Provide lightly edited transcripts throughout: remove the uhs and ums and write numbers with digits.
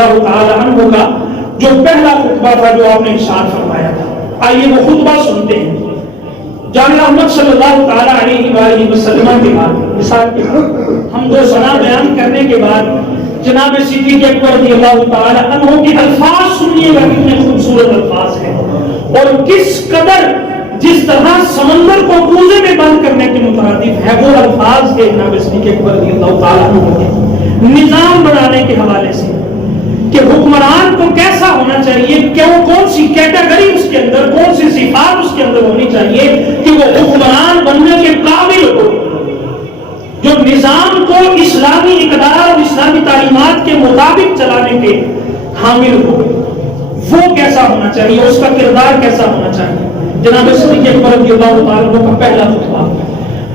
اللہ تعالی عنہ کا جو پہلا خطبہ تھا جو آپ نے ارشاد فرمایا تھا، آئیے وہ خطبہ سنتے ہیں۔ جامع احمد صلی اللہ تعالی علیہ وآلہ وسلم کے بعد مثال کے ہم دو ثنا بیان کرنے کے بعد جناب صدیق اکبر رضی اللہ تعالی عنہ کے الفاظ سنیے گا، کتنے خوبصورت الفاظ ہیں اور کس قدر جس طرح سمندر کو کوزے میں بند کرنے کے مترادف ہے وہ الفاظ کے جناب صدیق اکبر رضی اللہ تعالی عنہ کے نظام بنانے کے حوالے سے کہ حکمران کو کیسا ہونا چاہیے، کون سی کیٹیگری اس کے اندر، کون سی صفات اس کے اندر ہونی چاہیے کہ وہ حکمران بننے کے قابل ہو، جو نظام کو اسلامی اقدار اور اسلامی تعلیمات کے مطابق چلانے کے حامل ہو، وہ کیسا ہونا چاہیے، اس کا کردار کیسا ہونا چاہیے۔ جناب صدیق اکبر رضی اللہ تعالیٰ عنہ کا پہلا خطبہ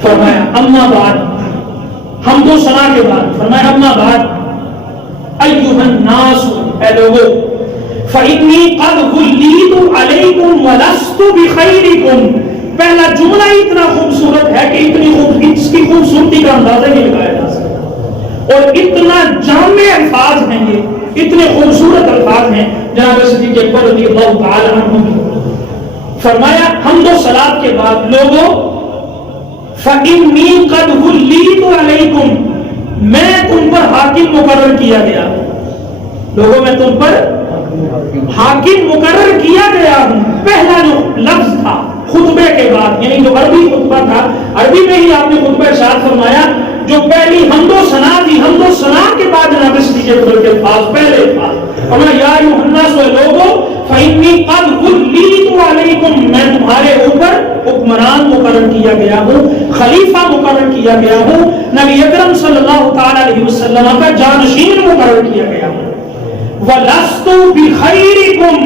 فرمایا اما بعد، حمد و ثنا کے بعد فرمایا اما بعد ایھا الناس، اے لوگو، فإنی قد غلیت علیکم ولست بخیرکم۔ پہلا جملہ اتنا خوبصورت ہے کہ اس کی خوبصورتی کا اندازہ نہیں لگایا جا سکتا، اور اتنا جامع الفاظ ہیں، یہ اتنے خوبصورت الفاظ ہیں جناب صدیق اکبر رضی اللہ تعالی عنہ کی۔ فرمایا حمد و صلات کے بعد لوگو، فإنی قد غلیت علیکم، میں تم پر حاکم مقرر کیا گیا، لوگوں میں تم پر حاکم مقرر کیا گیا ہوں۔ پہلا جو لفظ تھا خطبے کے بعد، یعنی جو عربی خطبہ تھا، عربی میں ہی آپ نے خطبہ ارشاد فرمایا، جو پہلی حمد و ثنا تھی، حمد و ثنا کے بعد جناب صدیق اکبر کے الفاظ پہلے الفاظ فرمایا یا ایھا الناس، اے لوگو، فإنی قد غلیت علیکم، میں تمہارے اوپر حکمران مقرر کیا گیا ہوں، خلیفہ مقرر کیا گیا ہوں، نبی اکرم صلی اللہ تعالی علیہ وسلم کا جانشین مقرر کیا گیا ہوں۔ وَلَسْتُ بِخَيْرِكُمْ،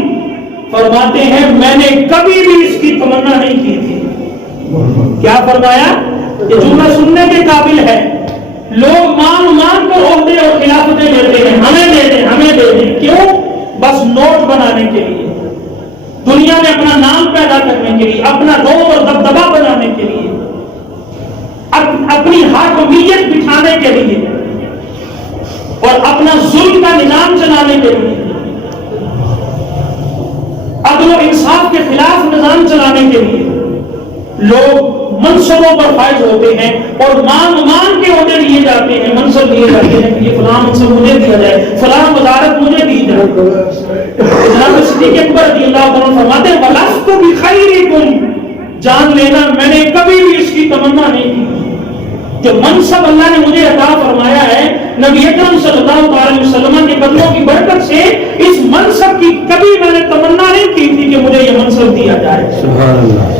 فرماتے ہیں میں نے کبھی بھی اس کی تمنا نہیں کی تھی۔ کیا فرمایا؟ یہ جملہ سننے کے قابل ہے۔ لوگ مان کر عہدے اور خلافتیں لیتے ہیں، ہمیں دے دیں ہمیں دے دیں، کیوں؟ بس نوٹ بنانے کے لیے، دنیا میں اپنا نام پیدا کرنے کے لیے، اپنا روب اور دبدبا بنانے کے لیے، اپنی حاکمیت بٹھانے کے لیے اور اپنا ظلم کا نظام چلانے کے لیے، عدل و انصاف کے خلاف نظام چلانے کے لیے لوگ منصبوں پر فائز ہوتے ہیں اور مان کے عہدے لیے جاتے ہیں، منصب لیے جاتے ہیں کہ یہ فلاں منصب مجھے دیا جائے، فلاں وزارت مجھے دی جائے۔ جناب صدیق اکبر رضی اللہ عنہ فرماتے ہیں وَلَسْتُ بِخَيْرِكُمْ، جان لینا میں نے کبھی بھی اس کی تمنا نہیں کی۔ جو منصب اللہ نے مجھے عطا فرمایا ہے نبی اکرم صلی اللہ علیہ وسلم کے قدموں کی برکت سے، اس منصب کی کبھی میں نے تمنا نہیں کی تھی کہ مجھے یہ منصب دیا جائے۔ سبحان اللہ۔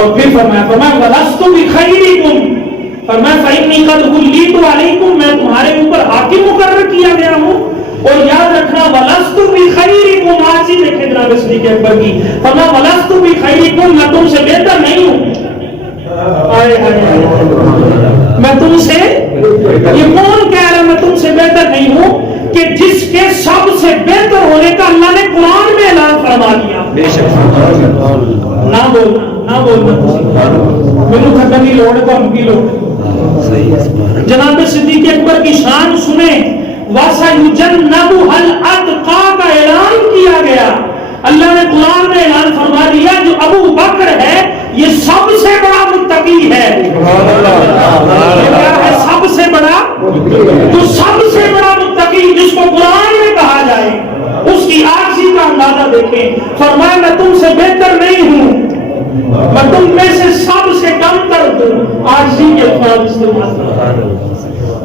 اور پھر فرمایا وَلَسْتُ بِخَيْرِكُمْ، فرمایا فَإِنِّي قَدْ غُلِّيتُ عَلَيْكُمْ، میں تمہارے اوپر حاکم مقرر کیا گیا ہوں۔ اور یاد رکھنا وَلَسْتُ بِخَيْرِكُمْ، آج ہی دیکھیں جناب صدیق اکبر کی، فرمایا وَلَسْتُ بِخَيْرِكُمْ، میں تم سے بہتر نہیں ہوں۔ میں تم سے، یہ کون کہہ رہا میں تم سے بہتر نہیں ہوں کہ جس کے سب سے بہتر ہونے کا اللہ نے قرآن میں اعلان فرما دیا۔ نہ بولنا میرے تھکن کی لوڑ کو ہم کی لوڑ۔ جناب صدیق اکبر کی شان سنیں، وَسَيُجَنَّبُهَا الْأَتْقَى کا اعلان کیا گیا، اللہ نے قرآن میں اعلان فرما دیا جو ابو بکر ہے یہ سب سے بڑا متقی ہے۔ یہ کیا ہے؟ سب سے بڑا، جو سب سے بڑا متقی جس کو قرآن میں کہا جائے، اس کی عاجزی کا اندازہ دیکھیں۔ فرمایا میں تم سے بہتر نہیں ہوں، میں تم میں سے سب سے کم تر ہوں۔ عاجزی کے الفاظ استعمال کرا،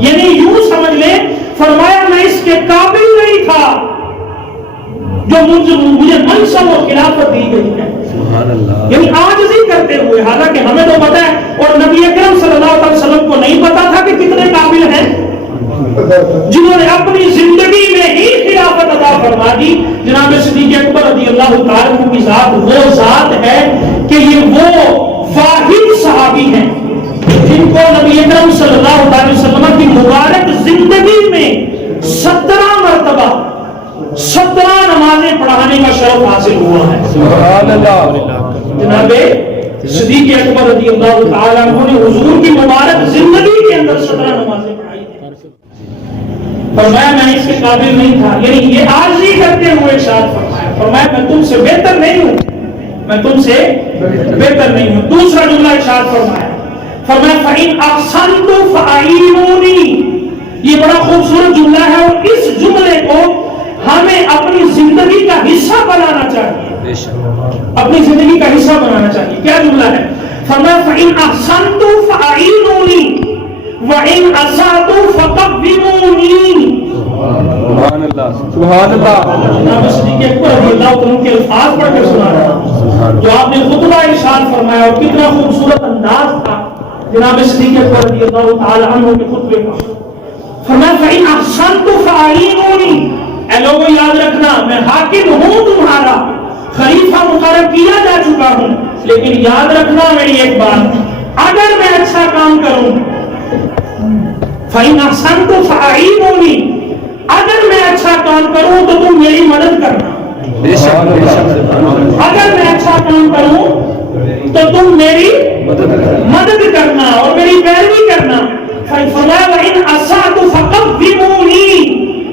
یعنی یوں سمجھ لیں، فرمایا میں اس کے قابل نہیں تھا جو مجھے منصب و خلافت دی گئی ہے، یعنی عاجزی کرتے ہوئے، حالانکہ ہمیں تو پتا ہے اور نبی اکرم صلی اللہ علیہ وسلم کو نہیں پتا تھا کہ کتنے قابل ہیں، جنہوں نے اپنی زندگی میں ہی خلافت عطا فرما دی۔ جناب صدیق اکبر رضی اللہ تعالیٰ عنہ کی ذات وہ ذات ہے کہ یہ وہ واحد صحابی ہیں جن کو نبی اکرم صلی اللہ علیہ وسلم کی مبارک زندگی میں 17 مرتبہ 17 نمازیں پڑھانے کا شرف حاصل ہوا ہے۔ سبحان اللہ۔ جناب صدیق اکبر رضی اللہ تعالیٰ عنہ نے حضور کی مبارک زندگی کے اندر 17 نمازیں پڑھائی تھی۔ فرمایا میں اس کے قابل نہیں تھا، یعنی یہ عاجزی کرتے ہوئے ارشاد فرمایا، فرمایا میں تم سے بہتر نہیں ہوں، میں تم سے بہتر نہیں ہوں۔ دوسرا جملہ ارشاد فرمایا، فرمایا فَإِنْ أَحْسَنْتُ فَأَعِينُونِي۔ یہ بڑا خوبصورت جملہ ہے اور اس جملے کو ہمیں اپنی زندگی کا حصہ بنانا چاہیے، اپنی زندگی کا حصہ بنانا چاہیے۔ کیا جملہ ہے؟ فرمایا فَإِنْ أَحْسَنْتُ فَأَعِينُونِي وَإِنْ أَسَأْتُ فَقَوِّمُونِي۔ سبحان اللہ سبحان اللہ۔ جناب صدیق اکبر رضی اللہ عنہ کے الفاظ پڑھ کر سنا رہا ہوں جو آپ نے خطبہ ارشاد فرمایا، اور کتنا خوبصورت انداز تھا جناب صدیق اکبر رضی اللہ تعالی عنہ کے خطبے کا۔ فرمایا فَإِنْ أَحْسَنْتُ فَأَعِينُونِي، اے لوگوں یاد رکھنا میں حاکم ہوں تمہارا، خلیفہ مقرر کیا جا چکا ہوں، لیکن یاد رکھنا میری ایک بات، اگر میں اچھا کام کروں فَإِنْ أَحْسَنْتُ فَأَعِينُونِي، اگر میں اچھا کام کروں تو تم میری مدد کرنا، اگر میں اچھا کام کروں تو تم میری مدد کرنا اور میری پیروی کرنا۔ فرمایا وَإِنْ أَسَأْتُ فَقَوِّمُونِي،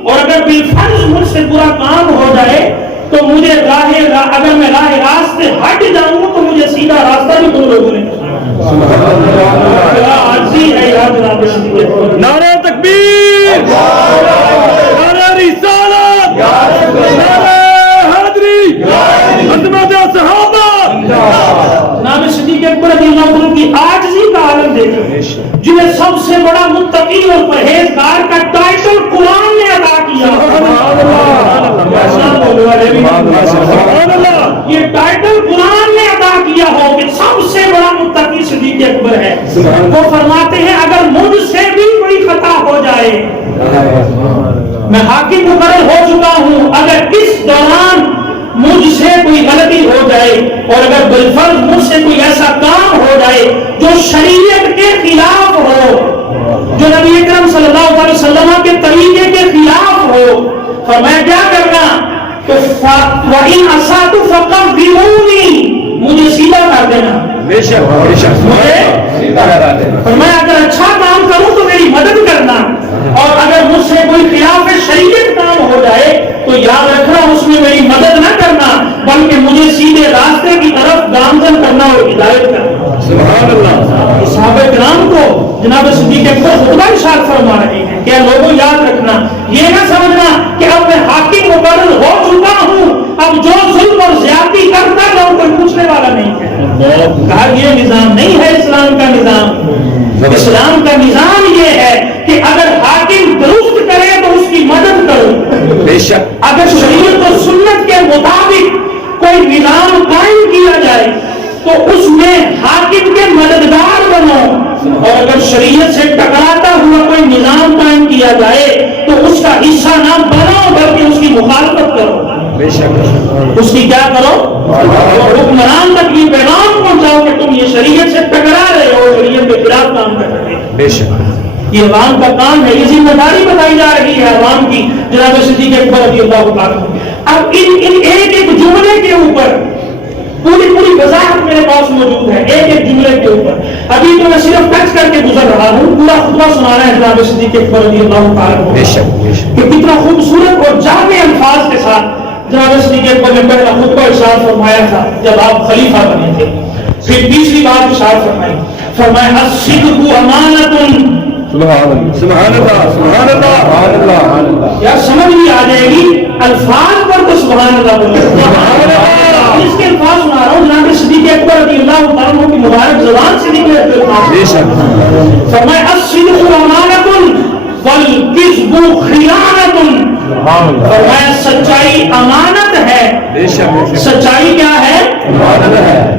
اور اگر بالفرض مجھ سے برا کام ہو جائے تو مجھے اگر میں راہ راست سے ہٹ جاؤں تو مجھے سیدھا راستہ بھی تم لوگوں نے عاجزی ہے یاد جناب صدیق۔ نعرہ تکبیر، نعرہ رسالت، نعرہ حیدری، عظمت صحابہ۔ جناب صدیق اکبر رضی اللہ عنہ کی عاجزی کا عالم دیکھیں، جنہیں سب سے بڑا متقی اور پرہیزگار کا ٹائٹل قرآن نے عطا کیا۔ یہ ٹائٹل قرآن نے عطا کیا ہو کہ سب سے بڑا متقی صدیق اکبر ہے۔ وہ فرماتے ہیں اگر مجھ سے بھی کوئی خطا ہو جائے، میں حاکم مقرر ہو چکا ہوں، اگر اس دوران مجھ سے کوئی غلطی ہو جائے اور اگر بالفرض مجھ سے کوئی ایسا کام ہو جائے جو شریعت کے خلاف ہو، جو نبی اکرم صلی اللہ علیہ وسلم کے طریقے کے خلاف ہو، فرمایا کیا کرنا کہ وَإِنْ أَسَأْتُ فَقَوِّمُونِي، مجھے سیدھا کر دینا، فرمایا اگر اچھا کام کروں تو میری مدد کرنا، اور اگر مجھ سے کوئی خلاف شریعت کام ہو جائے تو یاد رکھنا اس میں میری مدد نہ کرنا بلکہ مجھے سیدھے راستے کی طرف گامزن کرنا اور ہدایت کرنا۔ سبحان اللہ۔ صحابہ کرام کو جناب صدیق اکبر خطبہ ارشاد فرما رہے ہیں کہ لوگوں یاد رکھنا، یہ نہ سمجھنا کہ اب میں حاکم مقرر ہو چکا ہوں، اب جو ظلم اور زیادتی کرتا ہے وہ کوئی پوچھنے والا نہیں ہے۔ کہا یہ نظام نہیں ہے اسلام کا نظام۔ اسلام کا نظام یہ ہے کہ اگر حاکم درست کرے تو اس کی مدد کرو، بے شک اگر شریعت و سنت کے مطابق کوئی نظام قائم کیا جائے تو اس میں حاکم کے مددگار بنو، اور اگر شریعت سے ٹکراتا ہوا کوئی نظام قائم کیا جائے تو اس کا حصہ نہ بنو بلکہ اس کی مخالفت کرو، بے شک اس کی کیا کرو، حکمران تک یہ پیغام پہنچاؤ کہ تم یہ شریعت سے ٹکرا رہے ہو، شریعت کے خلاف کام کر رہے ہو، بے شک یہ عوام کا کام ہے، یہ ذمہ داری بتائی جا رہی ہے عوام کی جناب صدیق اکبر رضی اللہ عنہ۔ اب ان ایک ایک جملے کے اوپر پوری وضاحت میرے پاس موجود ہے، ایک ایک جملے کے اوپر ابھی تو میں صرف ٹچ کر کے گزر رہا ہوں، پورا خطبہ سنانا ہے جناب صدیق اکبر رضی اللہ عنہ کہ کتنا خوبصورت اور جامع الفاظ کے ساتھ جناب صدیق اکبر نے پہلا خطبہ ارشاد فرمایا تھا جب آپ خلیفہ بنے تھے۔ پھر تیسری بات ارشاد فرمایا الصدق امانۃ، سبحان اللہ سبحان اللہ۔ یا سمجھ بھی آ جائے گی الفاظ پر تو سبحان اللہ بولے، اس کے الفاظ سنا رہا ہوں جناب صدیق اکبر رضی اللہ عنہ کی مبارک زبان سے نکلے الفاظ۔ فرمایا الصدق امانۃ والکذب خیانۃ، فرمایا سچائی امانت ہے، سچائی کیا ہے؟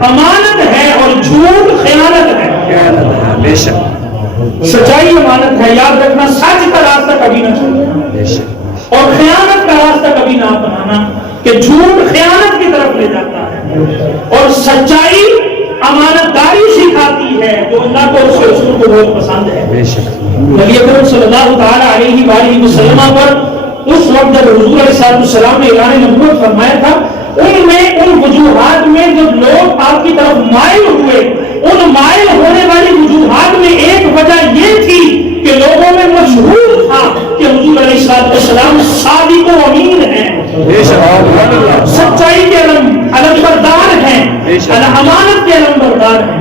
امانت ہے، اور جھوٹ خیانت ہے، بے شک سچائی امانت ہے، یاد رکھنا سچ کا راستہ کبھی نہ چھوڑنا اور خیانت کا راستہ کبھی نہ اپنانا کہ جھوٹ خیانت کی طرف لے جاتا ہے، اور سچائی امانت داری سکھاتی ہے جو اللہ کو اس کے رسول کو بہت پسند ہے۔ نبی اکرم صلی اللہ تعالی علیہ وآلہ وسلم پر اس وقت جب حضور علیہ السلام نے اعلان نبوت فرمایا تھا، ان وجوہات میں جب لوگ آپ کی طرف مائل ہوئے، ان مائل ہونے والی وجوہات میں ایک وجہ یہ تھی کہ کہ لوگوں میں مشہور تھا کہ حضور علیہ السلام صادق و امین ہیں، سچائی کے علم بردار ہیں، امانت کے علم بردار ہیں۔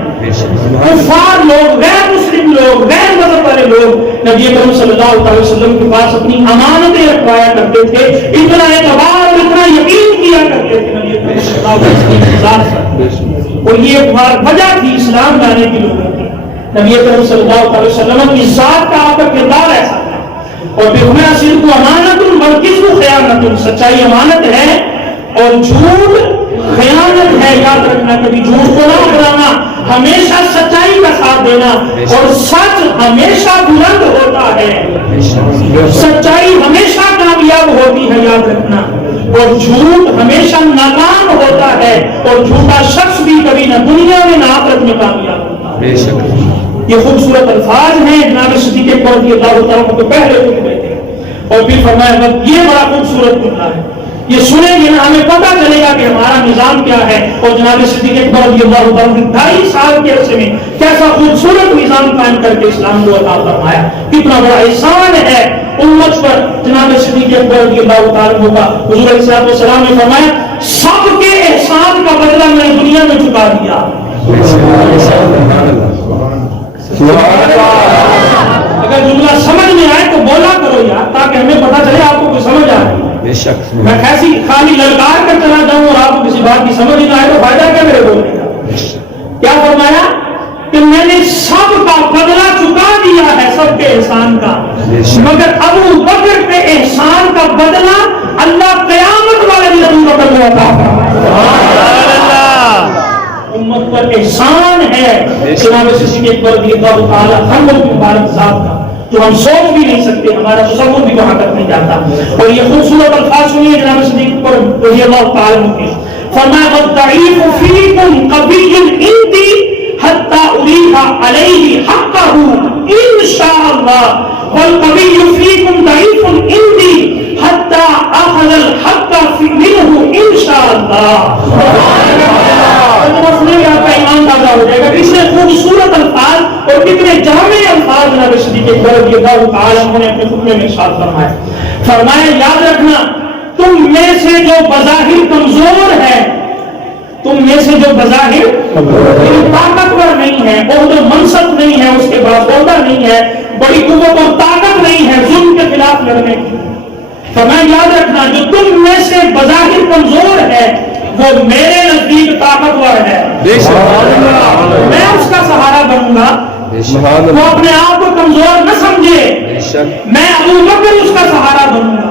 کفار لوگ، غیر مسلم لوگ، غیر مذہب والے لوگ نبی کریم صلی اللہ علیہ وسلم کے پاس اپنی امانتیں رکھوایا کرتے تھے، اتنا اعتبار، اتنا یقین کیا کرتے تھے نبی کریم صلی اللہ علیہ وسلم کی ذات پر۔ اور یہ وجہ تھی اسلام لانے کی لوگوں کی، نبی کریم صلی اللہ علیہ وسلم کی ذات کا، آپ کا کردار ایسا تھا۔ اور بِهُمَا صِدْقُ أَمَانَةٌ وَالْكِذْبُ خِيَانَةٌ، سچائی امانت ہے اور جھوٹ خیانت ہے۔ یاد رکھنا، کبھی جھوٹ کو نہ اپنانا، ہمیشہ سچائی کا ساتھ دینا، اور سچ ہمیشہ بلند ہوتا ہے، سچائی ہمیشہ کامیاب ہوتی ہے، یاد رکھنا، اور جھوٹ ہمیشہ ناکام ہوتا ہے، اور جھوٹا شخص بھی کبھی نہ دنیا میں نہ آخرت میں کامیاب ہوتا ہے۔ یہ خوبصورت الفاظ ہیں جناب صدیق اکبر رضی اللہ تعالیٰ کو پہلے خطبے تھے، اور پھر فرمایا یہ بڑا خوبصورت جملہ ہے، یہ سنیں گے نا ہمیں پتہ چلے گا کہ ہمارا نظام کیا ہے، اور جناب صدیق اکبر رضی اللہ تعالیٰ نے 2.5 سال کے عرصے میں کیسا خوبصورت نظام قائم کر کے اسلام کو عطا فرمایا، کتنا بڑا احسان ہے امت پر جناب صدیق اکبر رضی اللہ تعالیٰ کا۔ حضور علیہ السلام نے فرمایا سب کے احسان کا بدلہ میں دنیا میں چکا دیا۔ اگر جملہ سمجھ میں آئے تو بولا کرو یار، تاکہ ہمیں پتہ چلے آپ کو کوئی سمجھ آ رہی ہے۔ میں ایسی خالی للکار کر چلا جاؤں اور آپ کو کسی بات کی سمجھ نہ آئے تو فائدہ کیا میرے بولنے کا؟ کیا فرمایا کہ میں نے سب کا بدلہ چکا دیا ہے، سب کے احسان کا، مگر ابو بکر کے احسان کا بدلہ اللہ قیامت والے دن ابو بکر کو عطا فرمائے۔ امت پر احسان ہے جناب صدیق اکبر رضی اللہ تعالیٰ عنہ کی مبارک ذات کا، جو ہم سوچ بھی نہیں سکتے، ہمارا تصور بھی وہاں تک نہیں جاتا۔ اور یہ خوبصورت الفاظ سنیے جناب صدیق اکبر رضی اللہ تعالیٰ عنہ کی، فرمایا وَالضَّعِيفُ فِيكُمْ قَوِيٌّ عِندِي حَتَّى أُرِيحَ عَلَيْهِ حَقَّهُ إِنْ شَاءَ اللَّهُ وَالْقَوِيُّ فِيكُمْ ضَعِيفٌ عِندِي حَتَّى أَخَذَ الْحَقَّ مِنْهُ إِنْ شَاءَ اللَّهُ۔ سنیں گے آپ کا ایمان تازہ ہو جائے گا۔ اتنے خوبصورت الفاظ اور کتنے جامع الفاظ جناب صدیق اکبر رضی اللہ تعالیٰ عنہ نے اپنے خطبے میں ارشاد فرمایا۔ فرمایا یاد رکھنا تم میں سے جو بظاہر کمزور ہے، تم میں سے جو بظاہر طاقتور نہیں ہے، عہدہ منصب نہیں ہے، اس کے پاس عہدہ نہیں ہے، بڑی قوت اور طاقت نہیں ہے ظلم کے خلاف لڑنے کی، فرمایا یاد رکھنا جو تم میں سے بظاہر کمزور ہے وہ میرے نزدیک طاقتور ہے، میں اس کا سہارا بنوں گا۔ وہ اپنے آپ کو کمزور نہ سمجھے، میں ابو بکر اس کا سہارا بنوں گا۔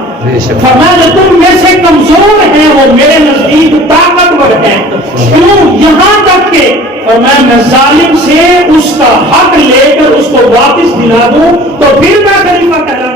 فرمایا جو تم میں سے کمزور ہے وہ میرے نزدیک طاقتور ہے، کیوں؟ یہاں تک کہ فرمایا میں ظالم سے اس کا حق لے کر اس کو واپس دلا دوں تو پھر میں خلیفہ کہلاؤں۔